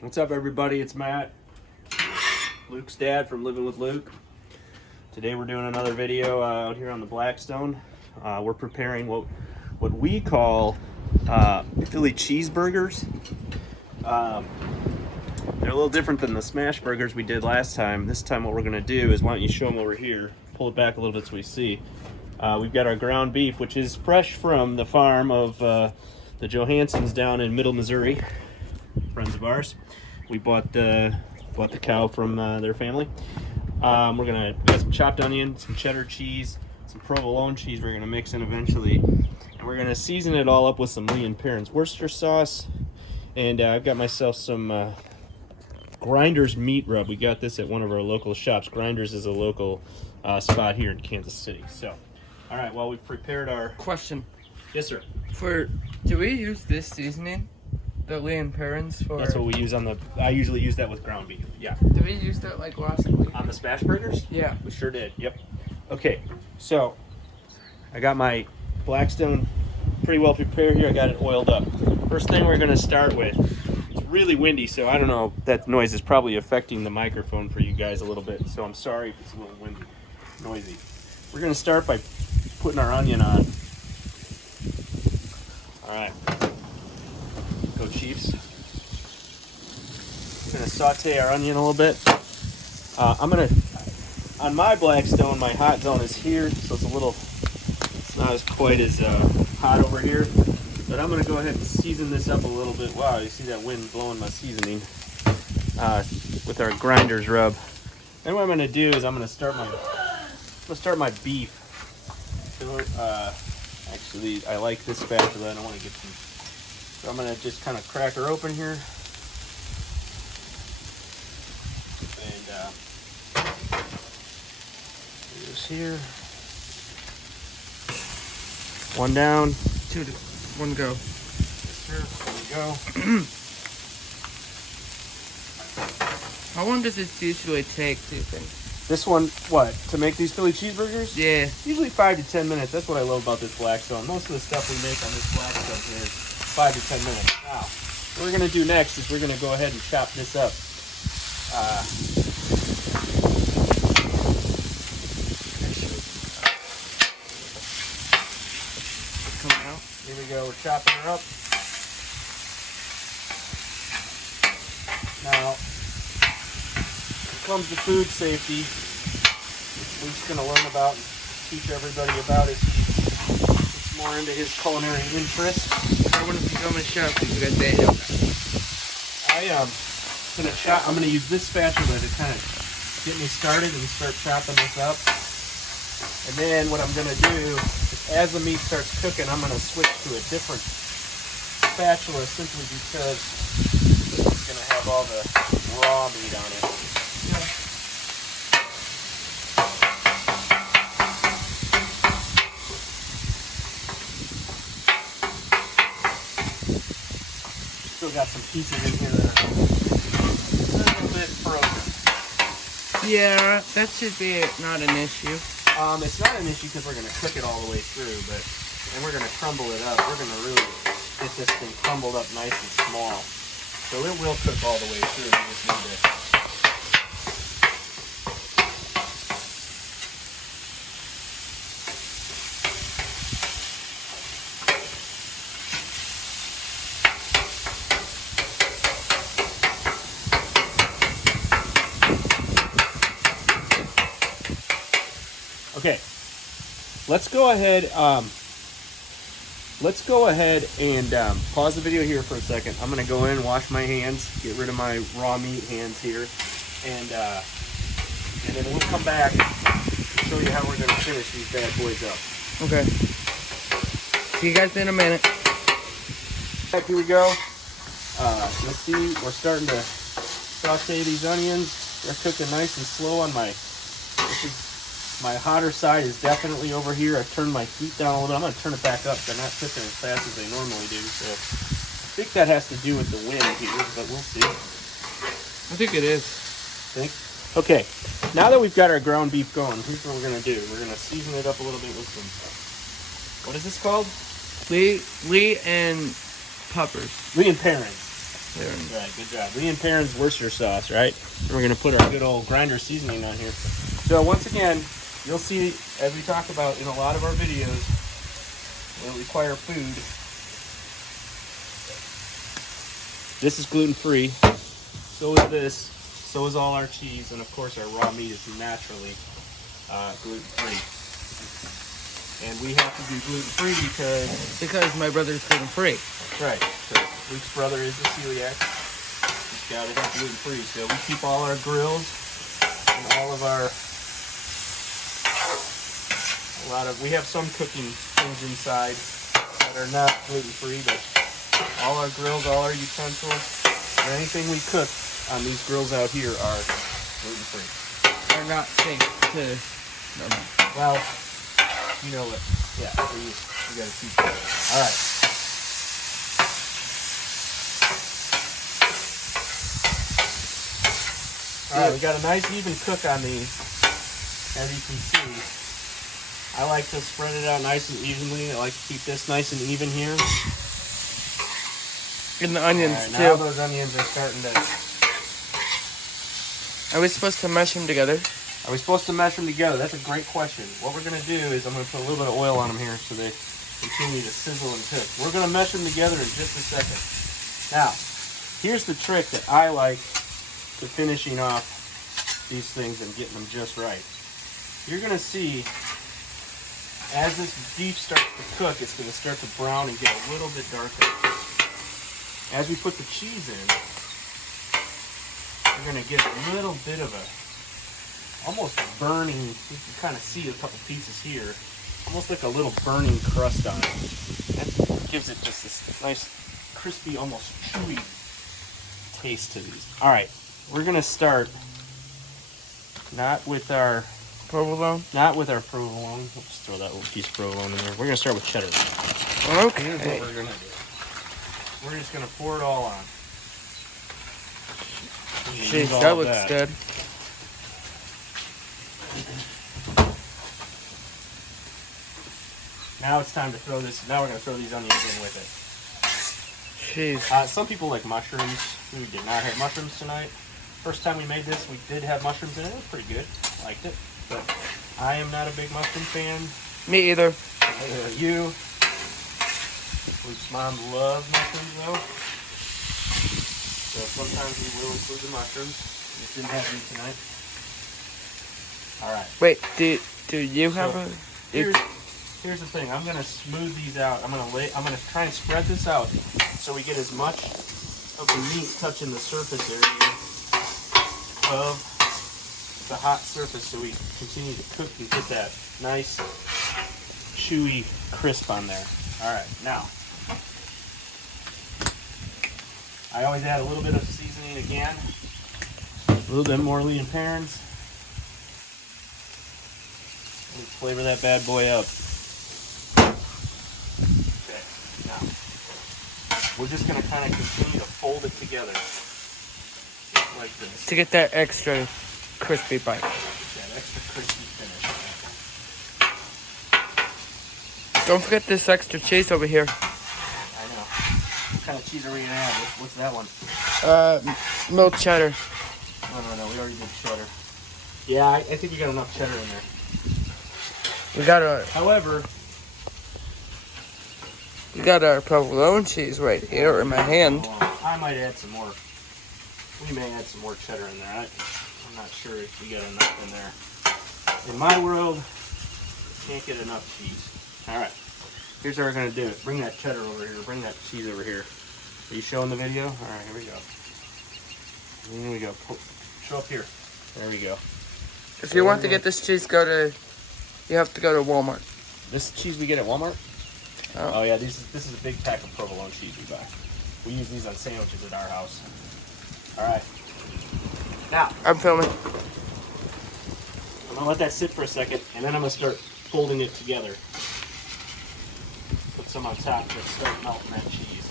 What's up, everybody? It's Matt, Luke's dad from Living with Luke. Today we're doing another video out here on the Blackstone. We're preparing what we call Philly cheeseburgers. They're a little different than the smash burgers we did last time. This time what we're going to do is, why don't you show them over here, pull it back a little bit so we see. We've got our ground beef, which is fresh from the farm of the Johanssons down in Middle Missouri, friends of ours. We bought the cow from their family. We're gonna get some chopped onion, some cheddar cheese, some provolone cheese we're gonna mix in eventually, and we're gonna season it all up with some Lee & Perrins Worcester sauce. And I've got myself some Grinders meat rub. We got this at one of our local shops. Grinders is a local spot here in Kansas City. So, all right, well, we've prepared our... Question. Yes, sir. Do we use this seasoning? The Lee & Perrins for... That's what we use on the... I usually use that with ground beef. Yeah. Did we use that like last week? On the smash burgers? Yeah. We sure did. Yep. Okay, so I got my Blackstone pretty well prepared here. I got it oiled up. First thing we're going to start with, it's really windy, so I don't know, that noise is probably affecting the microphone for you guys a little bit, so I'm sorry if it's a little windy, noisy. We're going to start by putting our onion on. All right. Go Chiefs. I'm going to saute our onion a little bit. On my Blackstone, my hot zone is here, so it's not as quite as hot over here. But I'm going to go ahead and season this up a little bit. Wow, you see that wind blowing my seasoning with our Grinders rub. Then what I'm going to do is I'm going to start my beef. Actually, I like this spatula. I don't want to get some. So I'm going to just kind of crack her open here. And this here. One down. One go. Yes, sir. There we go. How long does this usually take, do you think? This one, what? To make these Philly cheeseburgers? Yeah. Usually 5 to 10 minutes. That's what I love about this Blackstone. Most of the stuff we make on this Blackstone here is 5 to 10 minutes. Now, what we're going to do next is we're going to go ahead and chop this up. Come out. Here we go. We're chopping her up. Now, here comes the food safety. We're just going to learn about and teach everybody about it. It's more into his culinary interest. I want to become a chef because they help. I'm gonna use this spatula to kind of get me started and start chopping this up. And then what I'm gonna do is, as the meat starts cooking, I'm gonna switch to a different spatula simply because it's gonna have all the raw meat on it. Still got some pieces in here that are a little bit frozen. Yeah, that should be not an issue. It's not an issue because we're going to cook it all the way through, and we're going to crumble it up. We're going to really get this thing crumbled up nice and small. So it will cook all the way through. We just need to... Okay, let's go ahead and pause the video here for a second. I'm gonna go in, wash my hands, get rid of my raw meat hands here, and then we'll come back and show you how we're gonna finish these bad boys up. Okay. See you guys in a minute. Back, here we go. Let's see, we're starting to saute these onions. They're cooking nice and slow on my hotter side is definitely over here. I've turned my heat down a little bit. I'm going to turn it back up. They're not cooking as fast as they normally do. So I think that has to do with the wind here, but we'll see. I think it is. Think? Okay, now that we've got our ground beef going, here's what we're going to do. We're going to season it up a little bit with some, what is this called? Lee and Peppers. Lee & Perrins. Right, good job. Lee and Perrin's Worcester sauce, right? And we're gonna put our good old grinder seasoning on here. So once again, you'll see, as we talk about in a lot of our videos, will require food. This is gluten-free. So is this. So is all our cheese, and of course our raw meat is naturally gluten-free. And we have to do gluten-free because my brother's gluten-free. that's right. So Luke's brother is a celiac. He's got to have gluten-free. So we keep all our grills and all of our we have some cooking things inside that are not gluten-free, but all our grills, all our utensils, and anything we cook on these grills out here are gluten-free. Are not safe to. No. Well, you know what? Yeah, we got to keep that. All right. All right, we got a nice even cook on these, as you can see. I like to spread it out nice and evenly. I like to keep this nice and even here. And the onions, right, too. now those onions are starting to... Are we supposed to mash them together? Are we supposed to mash them together? That's a great question. What we're going to do is I'm going to put a little bit of oil on them here so they continue to sizzle and cook. We're going to mash them together in just a second. Now, here's the trick that I like to finishing off these things and getting them just right. You're going to see, as this beef starts to cook, it's going to start to brown and get a little bit darker. As we put the cheese in, we're going to get a little bit of a, almost burning, you can kind of see a couple pieces here, almost like a little burning crust on it. That gives it just this nice, crispy, almost chewy taste to these. All right, we're going to start not with our provolone. We'll just throw that little piece of provolone in there. We're going to start with cheddar. Okay. Here's what we're going to do. We're just going to pour it all on. Jeez, that looks good. Now it's time to throw this. Now we're going to throw these onions in with it. Jeez. Some people like mushrooms. We did not have mushrooms tonight. First time we made this, we did have mushrooms in it. It was pretty good. Liked it. But I am not a big mushroom fan. Me either. You. Luke's mom loves mushrooms though. So sometimes we will include the mushrooms. Just didn't have any tonight. Alright. Wait, do you have a... Here's the thing. I'm gonna smooth these out. I'm gonna try and spread this out so we get as much of the meat touching the surface area of the hot surface so we continue to cook and get that nice chewy crisp on there. Alright, now I always add a little bit of seasoning again. A little bit more Lee and Perrin's. Let's flavor that bad boy up. Okay, now we're just going to kind of continue to fold it together. Just like this. To get that extra crispy bite. That extra crispy finish. Don't forget this extra cheese over here. I know. What kind of cheese are we going to add? What's that one? Milk cheddar. No, we already did cheddar. Yeah, I think we got enough cheddar in there. We got our provolone cheese right here in my hand. I might add some more. We may add some more cheddar in there. I'm not sure if we got enough in there. In my world, can't get enough cheese. All right, here's how we're gonna do it. Bring that cheddar over here. Bring that cheese over here. Are you showing the video? All right, here we go. Here we go. Show up here. There we go. If you want to get this cheese, you have to go to Walmart. This cheese we get at Walmart? Oh yeah, this is a big pack of provolone cheese we buy. We use these on sandwiches at our house. All right. Now I'm filming. I'm gonna let that sit for a second, and then I'm gonna start folding it together. Put some on top to start melting that cheese.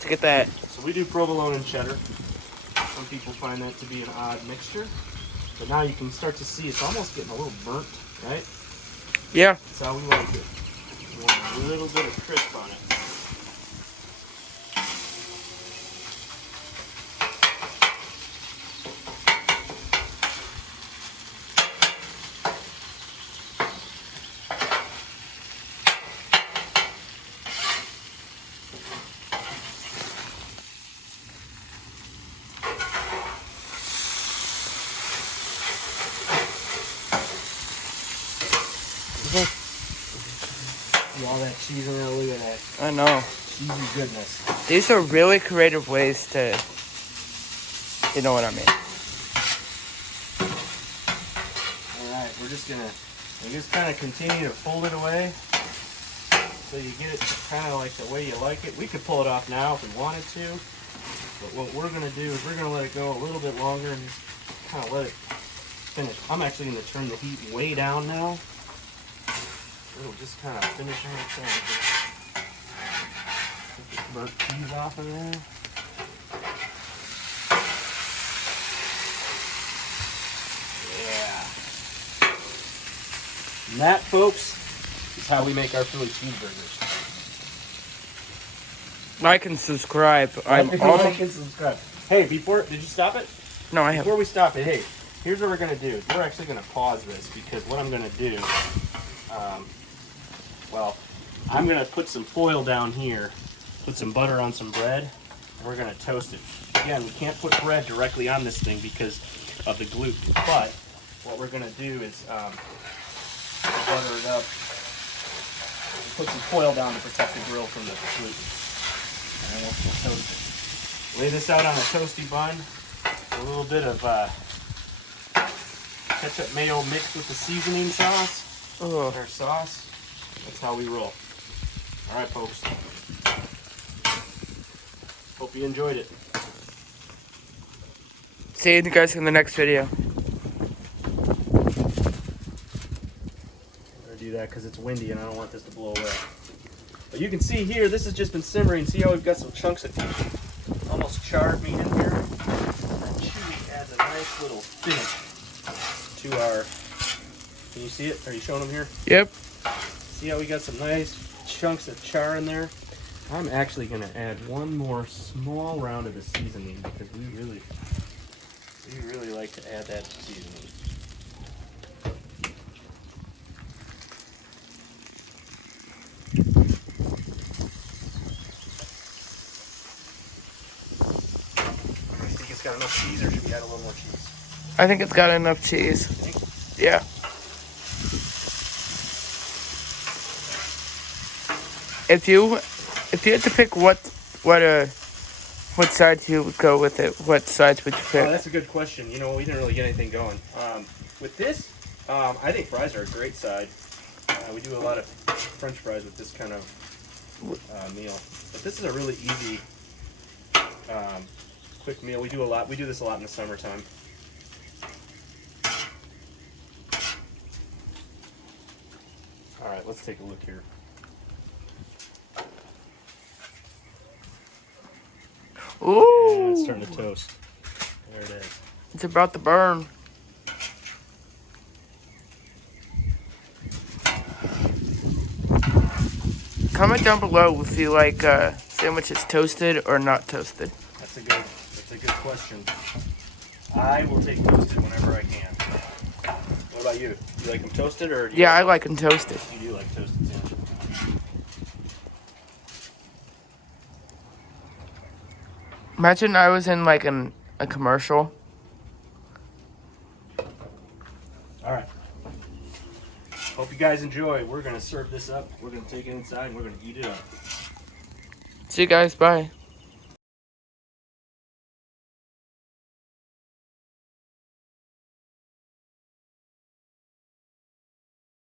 To get that. So we do provolone and cheddar. Some people find that to be an odd mixture, but now you can start to see it's almost getting a little burnt, right? Yeah. That's how we like it. We want a little bit of crisp on it. cheese in there. Look at that. I know. Cheesy goodness. These are really creative ways to, you know what I mean. Alright, we're just gonna kind of continue to fold it away so you get it kind of like the way you like it. We could pull it off now if we wanted to, but what we're gonna do is we're gonna let it go a little bit longer and just kind of let it finish. I'm actually gonna turn the heat way down now. It'll just kind of finish on its own. Get this burnt cheese off of there. And that, folks, is how we make our philly cheeseburgers. Like and subscribe. I'm Like almost. and subscribe. Hey, did you stop it? No, I have. Before we stop it, hey, here's what we're gonna do. We're actually gonna pause this because what I'm gonna do, well, I'm gonna put some foil down here, put some butter on some bread, and we're gonna toast it. Again, we can't put bread directly on this thing because of the gluten, but what we're gonna do is butter it up, put some foil down to protect the grill from the gluten, and we'll toast it. Lay this out on a toasty bun, a little bit of ketchup mayo mixed with the seasoning sauce, or sauce. That's how we roll. All right, folks. Hope you enjoyed it. See you guys in the next video. Do that because it's windy and I don't want this to blow away. But you can see here, this has just been simmering. See how we've got some chunks of almost charred meat in here? That cheese adds a nice little finish to our, can you see it? Are you showing them here? Yep. See how we got some nice chunks of char in there? I'm actually going to add one more small round of the seasoning because we really like to add that seasoning. Got enough cheese, or should we add a little more cheese? I think it's got enough cheese. Yeah. If you had to pick what sides you would go with it, what sides would you pick? Oh, that's a good question. You know, we didn't really get anything going. With this, I think fries are a great side. We do a lot of French fries with this kind of meal, but this is a really easy. Quick meal. We do this a lot in the summertime. All right, let's take a look here. Ooh. And it's starting to toast. There it is. It's about to burn. Comment down below if you like sandwiches toasted or not toasted. That's a good question. I will take toasted whenever I can. What about you? You like them toasted or? Yeah, I like them toasted. You do like toasted sandwiches. Imagine I was in like a commercial. All right. Hope you guys enjoy. We're gonna serve this up. We're gonna take it inside and we're gonna eat it up. See you guys. Bye.